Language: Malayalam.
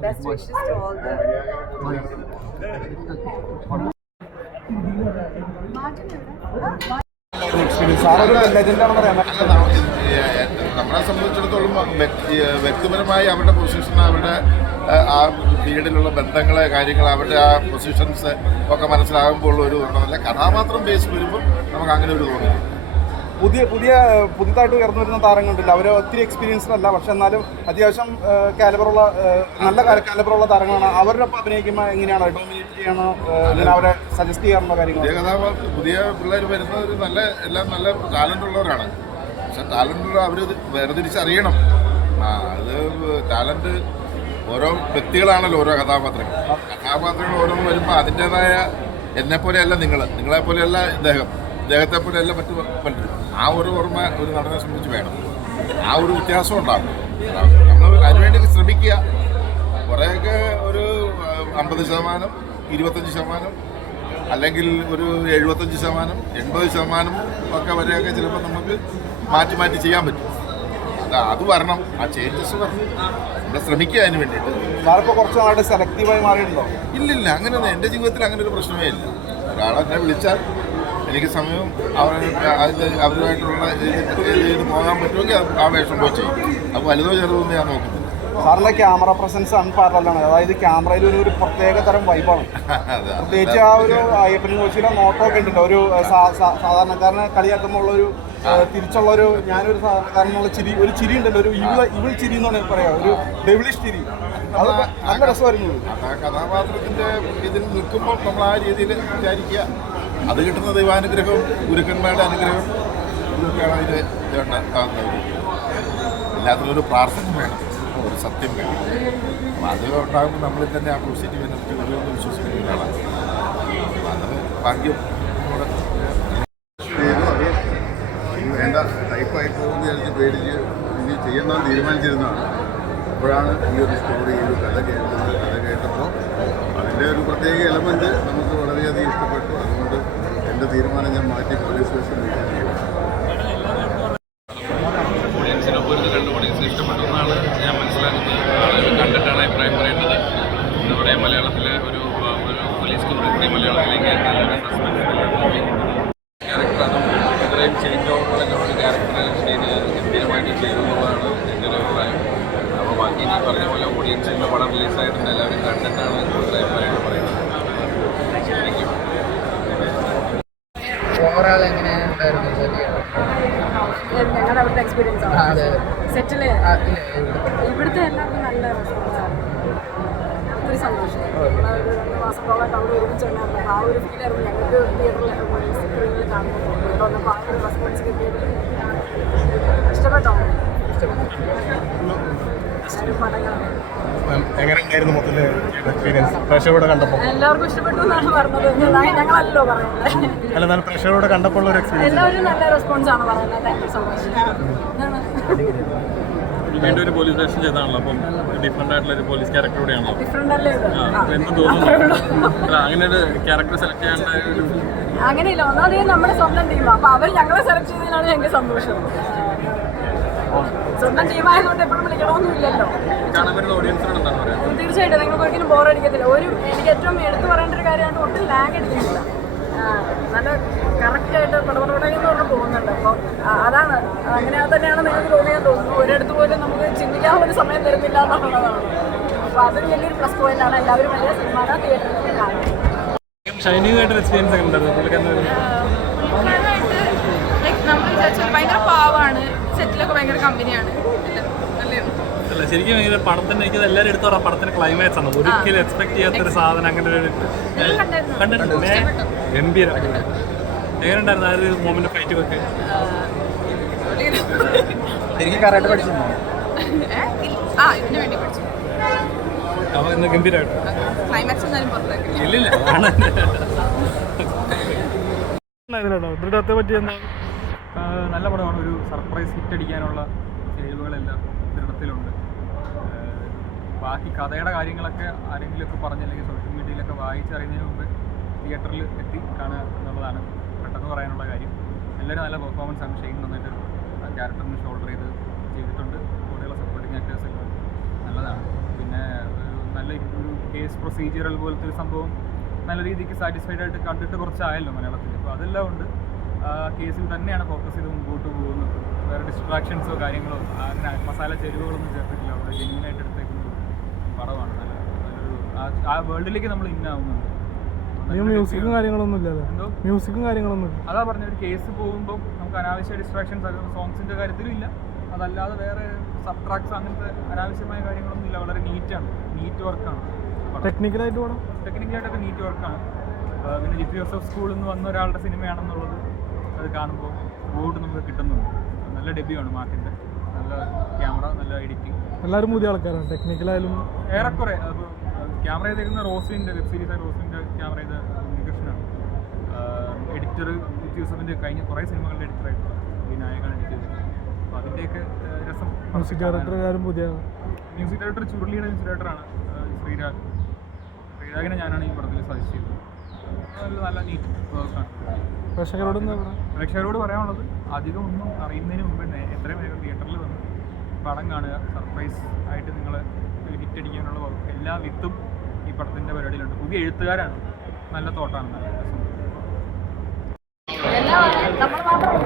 Best wishes to all the. നമ്മളെ സംബന്ധിച്ചിടത്തോളം വ്യക്തിപരമായി അവരുടെ പൊസിഷൻ, അവരുടെ ആ ഫീൽഡിലുള്ള ബന്ധങ്ങളെ കാര്യങ്ങൾ, അവരുടെ ആ പൊസിഷൻസ് ഒക്കെ മനസ്സിലാകുമ്പോൾ ഒരു നല്ല കഥാപാത്രം ബേസ് വരുമ്പോൾ നമുക്ക് അങ്ങനെ ഒരു തോന്നില്ല. പുതിയതായിട്ട് ഉയർന്നു വരുന്ന താരങ്ങളുണ്ടല്ലോ, അവർ ഒത്തിരി എക്സ്പീരിയൻസ്ഡ് അല്ല, പക്ഷെ എന്നാലും അത്യാവശ്യം നല്ല കാലിബറുള്ള താരങ്ങളാണ്. അവരുടെ ഒപ്പം അഭിനയിക്കുമ്പോൾ എങ്ങനെയാണ് ഡോമിനേറ്റ് ചെയ്യണോ, ഇങ്ങനെ അവരെ സജസ്റ്റ് ചെയ്യാറുള്ള കാര്യങ്ങൾ? പുതിയ പിള്ളേർ വരുന്നത് എല്ലാം നല്ല ടാലൻ്റ് ഉള്ളവരാണ്. പക്ഷെ ടാലൻ്റ് അവർ വേർതിരിച്ചറിയണം. അത് ടാലൻറ്റ് ഓരോ വ്യക്തികളാണല്ലോ, ഓരോ കഥാപാത്രങ്ങൾ ഓരോന്ന് വരുമ്പോൾ അതിൻ്റേതായ എന്നെപ്പോലെയല്ല നിങ്ങളെപ്പോലെയല്ല ഇദ്ദേഹത്തെ പോലെയല്ല മറ്റു പലരും. ആ ഒരു ഓർമ്മ ഒരു നടനെ സംബന്ധിച്ച് വേണം. ആ ഒരു വ്യത്യാസം ഉണ്ടാകും. നമ്മൾ അതിനുവേണ്ടി ശ്രമിക്കുക. കുറേയൊക്കെ ഒരു 50%, 25%, അല്ലെങ്കിൽ ഒരു 75%, 80% ഒക്കെ വരെയൊക്കെ ചിലപ്പോൾ നമുക്ക് മാറ്റി ചെയ്യാൻ പറ്റും. അത് വരണം, ആ ചേഞ്ചസ് വരണം. നമ്മൾ ശ്രമിക്കുക അതിന് വേണ്ടിയിട്ട്. സാറിപ്പോൾ കുറച്ച് നാളായിട്ട് സെലക്റ്റീവായി മാറിയിട്ടുണ്ടോ? ഇല്ലില്ല, അങ്ങനെയൊന്നും എൻ്റെ ജീവിതത്തിൽ അങ്ങനെ ഒരു പ്രശ്നമേ ഇല്ല. ഒരാളെന്നെ വിളിച്ചാൽ എനിക്ക് സമയവും അവരുമായിട്ടുള്ള ഇതിൽ പോകാൻ പറ്റുമെങ്കിൽ ആ വേഷം പോയി ചെയ്യും. അപ്പോൾ വലുതോ ചെറുതൊന്നും ഞാൻ നോക്കുന്നില്ല. സാറിൻ്റെ ക്യാമറ പ്രസൻസ് അൺപാരലാണ്. അതായത് ക്യാമറയിൽ ഒരു പ്രത്യേക തരം വൈബാണ്. പ്രത്യേകിച്ച് ആ ഒരു അയ്യപ്പനും കോച്ചിയിലെ നോട്ടമൊക്കെ ഉണ്ടല്ലോ, ഒരു സാധാരണക്കാരനെ കളിയാക്കുമ്പോൾ ഉള്ളൊരു തിരിച്ചുള്ളൊരു ഞാനൊരു സാധാരണക്കാരനുള്ള ഒരു ചിരി ഉണ്ടല്ലോ, ഒരു ഇവിൾ ചിരി എന്നാണ് പറയാം, ഒരു ഡെവിളിഷ് ചിരി. അത് നല്ല രസമായിരുന്നു. ആ കഥാപാത്രത്തിൻ്റെ ഇതിൽ നിൽക്കുമ്പോൾ നമ്മൾ ആ രീതിയിൽ വിചാരിക്കുക. അത് കിട്ടുന്ന ദൈവാനുഗ്രഹവും ഗുരുക്കന്മാരുടെ അനുഗ്രഹം ഇതൊക്കെയാണ് അതിൽ ഉണ്ടാകുന്നത്. എല്ലാത്തിനും ഒരു പ്രാർത്ഥന വേണം, ഒരു സത്യം വേണം. അപ്പം അത് ഉണ്ടാകുമ്പോൾ നമ്മളിൽ തന്നെ ആ പോസിറ്റീവ് എനർജി വരുമെന്ന് വിശ്വസിക്കുന്ന ഒരാളാണ്. അപ്പം അത് ഭാഗ്യം വേണ്ട ടൈപ്പായി പോകുന്ന വിചാരിച്ച് പേടിച്ച് ഇനി ചെയ്യണമെന്ന് തീരുമാനിച്ചിരുന്നതാണ്. അപ്പോഴാണ് ഈ ഒരു സ്റ്റോറി, ഈ ഒരു കഥ കേട്ടപ്പോൾ അതിൻ്റെ ഒരു പ്രത്യേക എലമെൻറ്റ് നമുക്ക് വളരെയധികം ഇഷ്ടപ്പെട്ടു. അതുകൊണ്ട് എൻ്റെ തീരുമാനം ഞാൻ മാറ്റി പോലീസ് സ്റ്റേഷൻ വിളിക്കാൻ ചെയ്തു. ഓഡിയൻസിന് ഇഷ്ടപ്പെട്ടെന്നാണ് ഞാൻ മനസ്സിലാക്കുന്നത്. കണ്ടിട്ടാണ് അഭിപ്രായം പറയേണ്ടത്. നമ്മുടെ മലയാളത്തിലെ ഒരു പോലീസ് സ്റ്റോറി കൂടി മലയാളത്തിലേക്ക് ക്യാരക്ടർ അതും ഇത്രയും ചേഞ്ച് ഓവറുള്ള ഒരു ക്യാരക്ടർ ചെയ്ത് ഗംഭീരമായിട്ട് ചെയ്യുന്നതാണ് എൻ്റെ ഒരു അഭിപ്രായം. അപ്പോൾ ബാക്കി ഞാൻ പറഞ്ഞ പോലെ ഓഡിയൻസിൻ്റെ പടം റിലീസായിട്ടുണ്ട്. എല്ലാവരും കണ്ടിട്ടാണ് കൂടുതൽ അഭിപ്രായം പറയുന്നത്. ഓവറോൾ എങ്ങനെയുണ്ടായിരുന്നു? ഞങ്ങളുടെ അവിടുത്തെ എക്സ്പീരിയൻസ് ആണ്. സെറ്റില് ഇവിടുത്തെ എല്ലാവർക്കും നല്ല റെസ്പോൺസാണ്. ഒത്തിരി സന്തോഷം. നമ്മളൊരു 2 മാസത്തോളം അവിടെ ഒരുമിച്ചുണ്ടായിരുന്നു. ആ ഒരു ഫീലായിരുന്നു ഞങ്ങൾക്ക് തിയേറ്ററിൽ സ്ക്രീനിൽ കാണുമ്പോൾ. ഇവിടെ വന്നപ്പോൾ ആ ഒരു റെസ്പോൺസ് കിട്ടിയത് ഇഷ്ടപ്പെട്ടോ? പടങ്ങളാണ്. എങ്ങനെയായിരുന്നു മൊത്തത്തിൽ എക്സ്പീരിയൻസ്? പ്രേക്ഷകരോട് കണ്ടപ്പോൾ എല്ലാവർക്കും ഇഷ്ടപ്പെട്ടു എന്നാണ് പറഞ്ഞത്. ഞങ്ങളല്ലോ പറയുന്നത്. അല്ല, എന്നാൽ പ്രേക്ഷകരോട് കണ്ടപ്പോൾ ഒരു എക്സ്പീരിയൻസ് എല്ലാവരും നല്ല റെസ്പോൺസ് ആണ് പറയുന്നത്. Thank you so much. വീണ്ടും ഒരു പോലീസ് സ്റ്റേഷൻ ചെയ്താണല്ലോ, അപ്പം ഡിഫറെൻ്റ് ആയിട്ടുള്ള ഒരു പോലീസ് ക്യാരക്ടർ കൂടെയാണല്ലോ. ഡിഫറെൻ്റ് അല്ലേ ഇത്? എന്ത് തോന്നുന്നു? അങ്ങനെ ഒരു ക്യാരക്ടർ സെലക്ട് ചെയ്യാനുള്ള ഒരു അങ്ങനെയില്ല. ഒന്നാമത് നമ്മുടെ സ്വന്തം ടീമാണ്. അപ്പോൾ അവർ ഞങ്ങളെ സെലക്ട് ചെയ്തതിനാണ് ഞങ്ങൾക്ക് സന്തോഷം. സ്വന്തം ടീമായതുകൊണ്ട് എപ്പോഴും വിളിക്കണമെന്നില്ലല്ലോ. കാണാൻ വരുന്ന ഓഡിയൻസിനോട് എന്താണ് പറയുക? തീർച്ചയായിട്ടും നിങ്ങൾക്ക് ഒരിക്കലും ബോറടിക്കത്തില്ല. എനിക്ക് ഏറ്റവും എടുത്തു പറയേണ്ട ഒരു കാര്യമാണ് ഒട്ടും ലാഗ് അടിക്കുന്നില്ല. നല്ല കറക്റ്റായിട്ട് പടപടപടയെന്ന് പറഞ്ഞ് പോകുന്നുണ്ട്. അപ്പോൾ അതാണ്, അങ്ങനെ തന്നെയാണ് നിങ്ങൾക്ക് തോന്നിയാൽ തോന്നുന്നു. ഒരിടത്ത് പോലും നമുക്ക് ചിന്തിക്കാനുള്ള ഒരു സമയം തരുന്നില്ല എന്നുള്ളതാണ്. അപ്പോൾ അതൊരു വലിയൊരു പ്ലസ് പോയിന്റാണ്. എല്ലാവരും വലിയ സിനിമ തിയേറ്ററിൽ കാണുന്നത്. ഷൈനിങ്ങായിട്ട് എക്സ്പീരിയൻസ് ഒക്കെ ഉണ്ടായിരുന്നു? നമ്മൾ വിചാരിച്ചാൽ ഭയങ്കര പാവാണ്, സെറ്റിലൊക്കെ ഭയങ്കര കമ്പനിയാണ്. അല്ല, ശരിക്കും ഇത് പടത്തിന് എനിക്ക് എല്ലാവരും എടുത്തു പറയാം, പടത്തിന് ക്ലൈമാക്സ് ആണ്. ഒരിക്കലും എക്സ്പെക്ട് ചെയ്യാത്തൊരു സാധനം. അങ്ങനെ ഒരു കണ്ടിട്ടുണ്ട്. ഗംഭീരം. എങ്ങനെയുണ്ടായിരുന്നു ആ ഒരു മൊമെന്റ് ഫൈറ്റും ഒക്കെ? എനിക്ക് കറക്റ്റ് പഠിച്ചിരുന്നു. ഇതിനു വേണ്ടി പഠിച്ചു. അപ്പോൾ ഇന്ന് ഗംഭീരമായിട്ട് ക്ലൈമാക്സ് ഒന്നും പുറത്താക്കി. ഇല്ലില്ല. ഇതിനകത്തെ പറ്റിയെന്താ? നല്ല പടമാണ്. ഒരു സർപ്രൈസ് ഹിറ്റ് അടിക്കാനുള്ള കഴിവുകളെല്ലാം ദൃഢത്തിലുണ്ട്. ബാക്കി കഥയുടെ കാര്യങ്ങളൊക്കെ ആരെങ്കിലുമൊക്കെ പറഞ്ഞില്ലെങ്കിൽ സോഷ്യൽ മീഡിയയിലൊക്കെ വായിച്ചറിയുന്നതിന് മുമ്പ് തിയേറ്ററിൽ എത്തി കാണുക എന്നുള്ളതാണ് പെട്ടെന്ന് പറയാനുള്ള കാര്യം. എല്ലാവരും നല്ല പെർഫോമൻസ് ആണ്. ഷെയ്ൻ നന്നായിട്ട് ക്യാരക്ടറിന് ഷോൾഡർ ചെയ്തിട്ടുണ്ട്. കൂടെയുള്ള സപ്പോർട്ടിങ് ആക്ടേഴ്സൊക്കെ നല്ലതാണ്. പിന്നെ നല്ല ഒരു കേസ് പ്രൊസീജിയറൽ പോലത്തെ ഒരു സംഭവം നല്ല രീതിക്ക് സാറ്റിസ്ഫൈഡ് ആയിട്ട് കണ്ടിട്ട് കുറച്ചായല്ലോ മലയാളത്തിൽ. അപ്പോൾ അതെല്ലാം കൊണ്ട് കേസിൽ തന്നെയാണ് ഫോക്കസ് ചെയ്ത് മുമ്പോട്ട് പോകുന്നത്. വേറെ ഡിസ്ട്രാക്ഷൻസോ കാര്യങ്ങളോ അങ്ങനെ മസാല ചേരുവകളൊന്നും ചേർത്തിട്ടില്ല. അവിടെ ജെന്യൂനായിട്ട് എടുത്തേക്കുന്ന പടമാണ്. നല്ലൊരു ആ വേൾഡിലേക്ക് നമ്മൾ ഇന്നാവുന്നുണ്ട്. മ്യൂസിക്കും കാര്യങ്ങളൊന്നും ഇല്ലല്ലോ. എന്തോ മ്യൂസിക്കും കാര്യങ്ങളൊന്നും അതാ പറഞ്ഞ ഒരു കേസ് പോകുമ്പോൾ നമുക്ക് അനാവശ്യ ഡിസ്ട്രാക്ഷൻസ് സോങ്സിൻ്റെ കാര്യത്തിലും ഇല്ല. അതല്ലാതെ വേറെ സബ് ട്രാക്സ് അങ്ങനത്തെ അനാവശ്യമായ കാര്യങ്ങളൊന്നും ഇല്ല. വളരെ നീറ്റ് വർക്കാണ്. ടെക്നിക്കലായിട്ട് പോകണം. ടെക്നിക്കലായിട്ടൊക്കെ നീറ്റ് വർക്കാണ്. പിന്നെ ജിപി ജോസഫ് സ്കൂളിൽ നിന്ന് വന്ന ഒരാളുടെ സിനിമയാണെന്നുള്ളത് അത് കാണുമ്പോൾ ബോർഡ് നമുക്ക് കിട്ടുന്നുണ്ട്. നല്ല ഡെബ്യൂ ആണ് മാർട്ടിൻ്റെ. നല്ല ക്യാമറ, നല്ല എഡിറ്റിംഗ്. എല്ലാവരും പുതിയ ആൾക്കാരാണ് ടെക്നിക്കലായാലും ഏറെക്കുറെ. അപ്പോൾ ക്യാമറ ചെയ്തേക്കുന്ന റോസ്ലിൻ്റെ വെബ് സീരീസായ റോസ്ലിൻ്റെ ക്യാമറ ചെയ്ത ഉണ്ണികൃഷ്ണനാണ്. എഡിറ്റർ ജിപി ജോസഫിൻ്റെ കഴിഞ്ഞ കുറേ സിനിമകളുടെ എഡിറ്ററായിട്ട് വിനായകൻ എഡിറ്റ് ചെയ്തത്. അപ്പോൾ അതിൻ്റെയൊക്കെ രസം. മ്യൂസിക് ഡയറക്ടർ പുതിയ മ്യൂസിക് ഡയറക്ടർ ചുരുളിയുടെ മ്യൂസിക് ഡയറക്ടറാണ് ശ്രീരാഗിനെ ഞാനാണ് ഈ പടത്തിൽ സജസ്റ്റ് ചെയ്തത്. നല്ല നീറ്റ് വർക്കാണ്. പ്രേക്ഷകരോട് പറയാനുള്ളത് അധികം ഒന്നും അറിയുന്നതിന് മുമ്പ് തന്നെ എത്രയും വേഗം തിയേറ്ററിൽ വന്ന് പടം കാണുക. സർപ്രൈസ് ആയിട്ട് നിങ്ങൾ ഹിറ്റ് അടിക്കാനുള്ള എല്ലാ വിത്തും ഈ പടത്തിൻ്റെ പരിപാടിയിലുണ്ട്. പുതിയ എഴുത്തുകാരാണ്. നല്ല തോട്ടാണ്. നല്ല രസം. നമ്മൾ മാത്രം